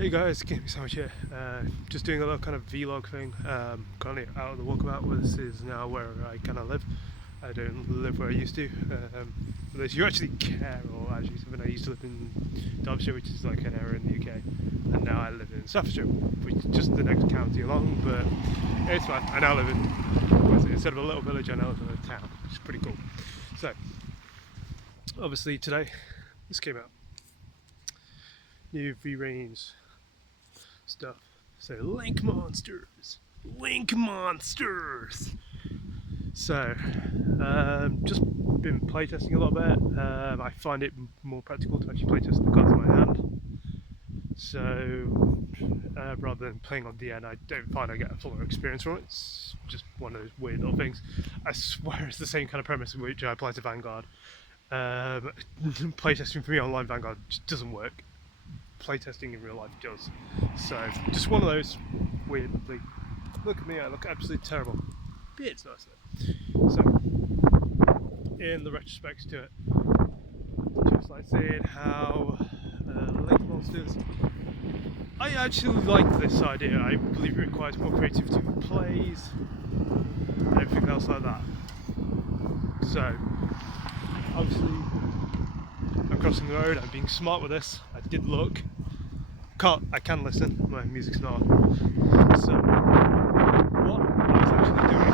Hey guys, Game Sandwich here. Just doing a little kind of vlog thing. Currently out on the walkabout. This is now where I kind of live. I don't live where I used to. Unless you actually care, or actually something. I used to live in Derbyshire, which is like an area in the UK, and now I live in Staffordshire, which is just the next county along. But it's fine. I now live in instead of a little village, I now live in a town, which is pretty cool. So, obviously today, this came out. New V-Rains stuff. So Link Monsters! Link Monsters! So, just been playtesting a little bit. I find it more practical to actually playtest the cards in my hand. So, rather than playing on DN, I don't find I get a fuller experience from it. It's just one of those weird little things. I swear it's the same kind of premise in which I apply to Vanguard. Playtesting for me online Vanguard just doesn't work. Playtesting in real life does. So, just one of those weirdly. Look at me, I look absolutely terrible. But it's nice though. So, in the retrospects to it, just like saying how Link Monsters, I actually like this idea. I believe it requires more creativity for plays and everything else like that. So, obviously, I'm crossing the road, I'm being smart with this. I did look. I can listen, my music's not on. So, what I was actually doing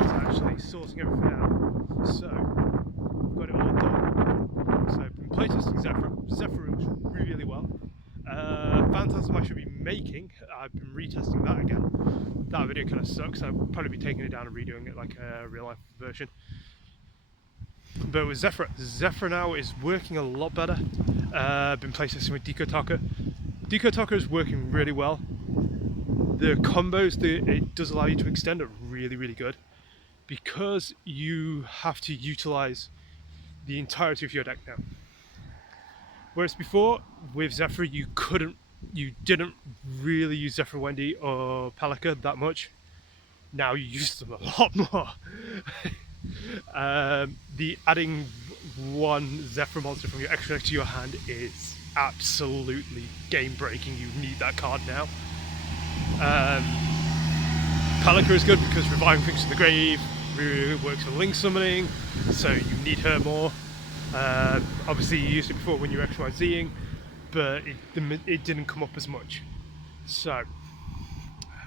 is actually sorting everything out. So, I've got it all done. So, I've been playtesting Zefra. Zefra was really well. Phantasm I should be making, I've been retesting that again. That video kind of sucks, I'll probably be taking it down and redoing it like a real life version. But with Zefra now is working a lot better. I've been playtesting with Deco Talker. Deco Talker is working really well. The combos that it does allow you to extend are really, really good because you have to utilize the entirety of your deck now. Whereas before with Zefra you didn't really use Zefra Wendy or Palika that much. Now you use them a lot more. The adding one Zefra monster from your extra deck to your hand is absolutely game breaking. You need that card now. Palika is good because reviving things from the grave really works for link summoning, so you need her more. Obviously you used it before when you were XYZing, but it didn't come up as much. So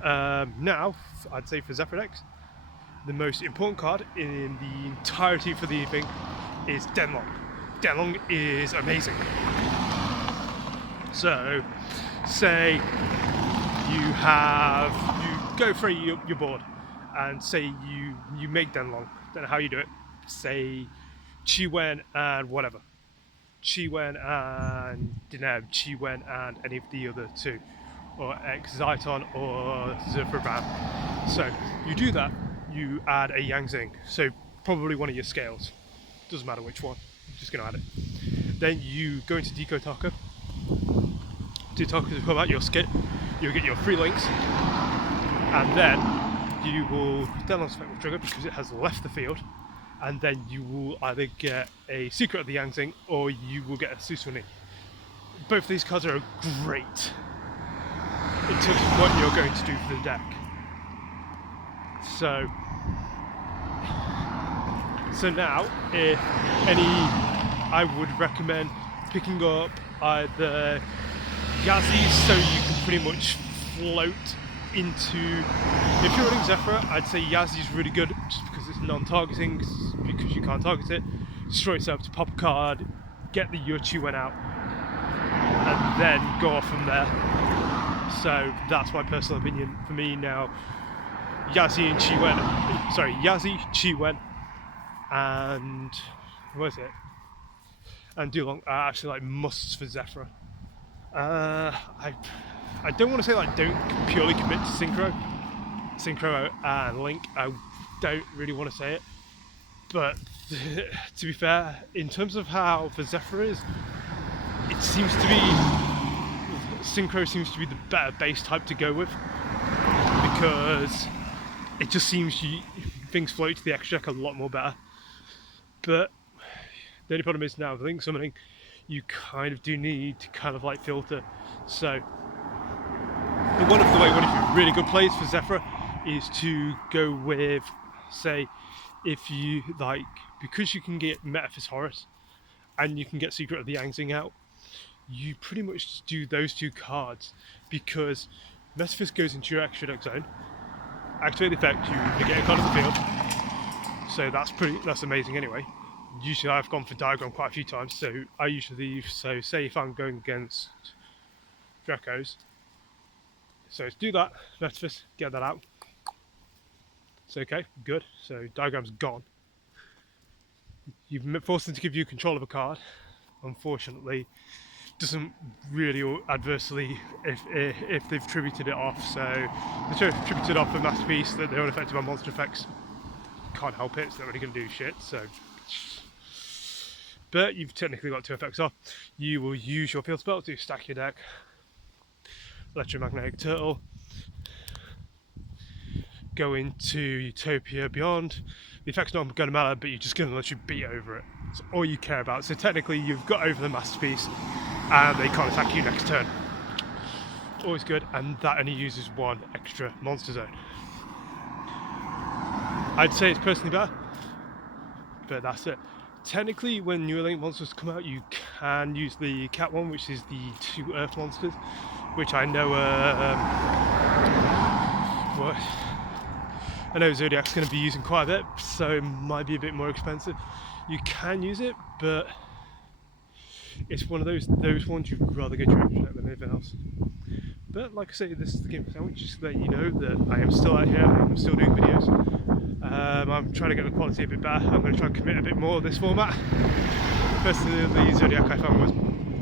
now I'd say for Zefra decks, the most important card in the entirety for the thing is Denlong. Denlong is amazing. So, say you go through your board and say you make Denlong. Don't know how you do it. Say Chi-Wen and whatever. Chi-Wen and Deneb, Chi-Wen and any of the other two. Or Exciton or Zefra. So, you do that. You add a Yang Zing, so probably one of your scales, doesn't matter which one, I'm just going to add it. Then you go into Deco Talker, will come out your skit, you'll get your 3 links, and then you will Denlong Spectral Trigger because it has left the field, and then you will either get a Secret of the Yang Zing or you will get a Susuni. Both of these cards are great in terms of what you're going to do for the deck. So now, if any, I would recommend picking up either Yazzi's, so you can pretty much float into. If you're running Zefra, I'd say Yazzi's really good just because it's non-targeting, because you can't target it. Destroy itself to pop a card, get the Chi-Wen out, and then go off from there. So that's my personal opinion. For me now, Yazzie and Yazzie, Chi-Wen, and what is it? And Dulong are actually like musts for Zefra. I don't want to say like don't purely commit to Synchro and Link. I don't really want to say it, but to be fair, in terms of how for Zefra is, it seems to be Synchro seems to be the better base type to go with because it just seems things float to the extra deck a lot more better. But the only problem is now with link summoning, you kind of do need to kind of like filter. So one of the really good plays for Zefra is to go with, say, if you like, because you can get Metaphys Horus and you can get Secret of the Yangzing out, you pretty much do those two cards, because Metaphys goes into your extra deck zone, activate the effect, you get a card off the field, so that's amazing anyway. Usually I've gone for Diagram quite a few times, so I usually, so say if I'm going against Dracos, so let's do that, Metaphys, get that out. It's okay, good, so Diagram's gone. You've forced them to give you control of a card. Unfortunately, doesn't really adversely if they've tributed it off. So they've tributed off a masterpiece that they're unaffected by monster effects. Can't help it, it's not really going to do shit. So, but you've technically got 2 effects off. You will use your field spell to stack your deck. Electromagnetic Turtle. Go into Utopia Beyond. The effect's not going to matter, but you're just going to let you beat over it. That's all you care about. So technically you've got over the masterpiece and they can't attack you next turn. Always good, and that only uses 1 extra monster zone. I'd say it's personally better, but that's it. Technically when new Link monsters come out, you can use the cat one, which is the 2 earth monsters, which I know I know Zodiac's going to be using quite a bit, so it might be a bit more expensive. You can use it, but it's one of those ones you'd rather go to internet than anything else. But like I say, this is the Game Sandwich, just to let you know that I am still out here, I'm still doing videos. I'm trying to get the quality a bit better. I'm going to try and commit a bit more of this format. Personally, the Zodiac I found was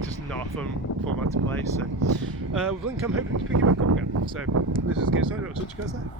just not a fun format to play, so with Link I'm hoping to pick it back up again. So this is Game Sandwich, I'll talk to you guys later.